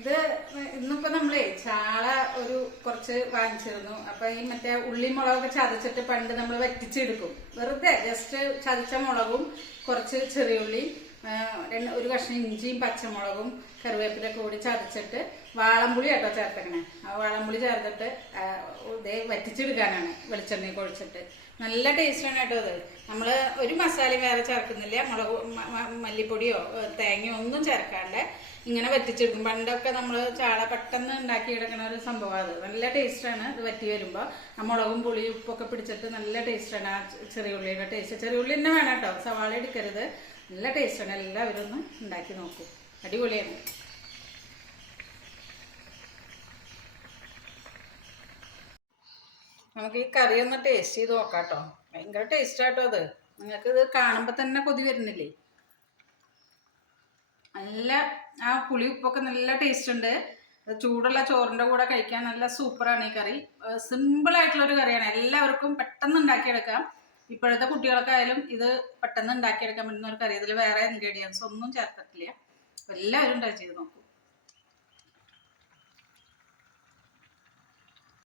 ഇത് ഇന്നിപ്പോ നമ്മളെ ചാള കുറച്ച് വാങ്ങിച്ചിരുന്നു. അപ്പൊ ഈ മറ്റേ ഉള്ളി മുളകൊക്കെ ചതച്ചിട്ട് പണ്ട് നമ്മൾ വറ്റിച്ചെടുക്കും. വെറുതെ ജസ്റ്റ് ചതച്ച മുളകും കുറച്ച് ചെറിയുള്ളി, ഒരു കഷ്ണം ഇഞ്ചിയും പച്ചമുളകും കറിവേപ്പിലൊക്കെ കൂടി ചതച്ചിട്ട് വാളംപുളി കേട്ടോ ചേർത്തേക്കണേ. ആ വാളംപുളി ചേർത്തിട്ട് ഇതേ വറ്റിച്ചെടുക്കാനാണ് വെളിച്ചെണ്ണ ഒഴിച്ചിട്ട്. നല്ല ടേസ്റ്റാണ് കേട്ടോ അത്. നമ്മൾ ഒരു മസാലയും വേറെ ചേർക്കുന്നില്ല, മല്ലിപ്പൊടിയോ തേങ്ങയോ ഒന്നും ചേർക്കാണ്ട് ഇങ്ങനെ വറ്റിച്ചെടുക്കും. പണ്ടൊക്കെ നമ്മൾ ചാള പെട്ടെന്ന് ഉണ്ടാക്കിയെടുക്കുന്ന ഒരു സംഭവം അത്. നല്ല ടേസ്റ്റാണ് ഇത് വറ്റി വരുമ്പോൾ. ആ മുളകും പുളിയും ഉപ്പൊക്കെ പിടിച്ചിട്ട് നല്ല ടേസ്റ്റാണ്. ആ ചെറിയ ഉള്ളിയുടെ ടേസ്റ്റ്, ചെറിയ ഉള്ളി തന്നെ വേണം കേട്ടോ, സവാള എടുക്കരുത്. നല്ല ടേസ്റ്റാണ്. എല്ലാവരും ഒന്ന് ഉണ്ടാക്കി നോക്കൂ, അടിപൊളിയാണ്. നമുക്ക് ഈ കറി ഒന്ന് ടേസ്റ്റ് ചെയ്ത് നോക്കാം കേട്ടോ. ഭയങ്കര ടേസ്റ്റാട്ടോ അത്. നിങ്ങൾക്ക് ഇത് കാണുമ്പോൾ തന്നെ കൊതി വരുന്നില്ലേ? നല്ല ആ പുളി ഉപ്പൊക്കെ നല്ല ടേസ്റ്റ് ഉണ്ട്. ചൂടുള്ള ചോറിൻ്റെ കൂടെ കഴിക്കാൻ നല്ല സൂപ്പറാണ് ഈ കറി. സിമ്പിളായിട്ടുള്ളൊരു കറിയാണ്, എല്ലാവർക്കും പെട്ടെന്ന് ഉണ്ടാക്കിയെടുക്കാം. ഇപ്പോഴത്തെ കുട്ടികൾക്കായാലും ഇത് പെട്ടെന്ന് ഉണ്ടാക്കിയെടുക്കാൻ പറ്റുന്ന ഒരു കറി. ഇതിൽ വേറെ ഇൻഗ്രീഡിയൻസ് ഒന്നും ചേർത്തിട്ടില്ല. എല്ലാവരും ട്രൈ ചെയ്ത് നോക്കും.